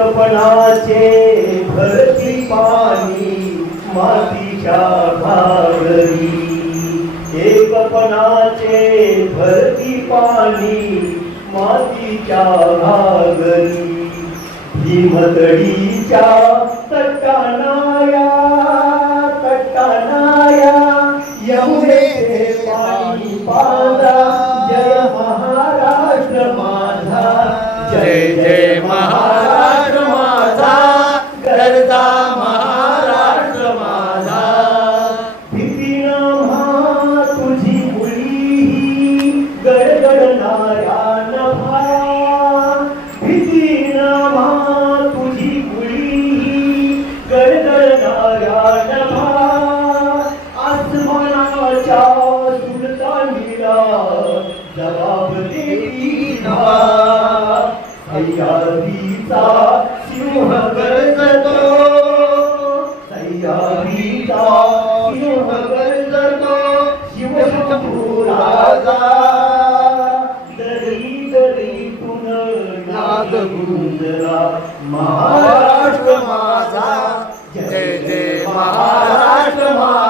एकपणाचे भरती पाणी मातीच्या घागरी, एकपणाचे भरती पाणी मातीच्या घागरी, भीमतडीच्या तटानाया यमुनेचे पाणी पाजा, जय महाराष्ट्र माझा, जय जय महाराष्ट्र माझा, गरजा महाराष्ट्र माझा. भीतीनामा तुझी मुली गडगडणाऱ्या नभा, भीतीनामा तुझी मुली गडगडणाऱ्या नभा, आसमानाच्या सुलतानीला जबाब देती ना, सह्याद्रीचा सिंह गरजतो, सह्याद्रीचा सिंह गरजतो, शिवशंभू राजा, दरी दरीतून नाद गुंजला महाराष्ट्र माझा, जय जय महाराष्ट्र माझा.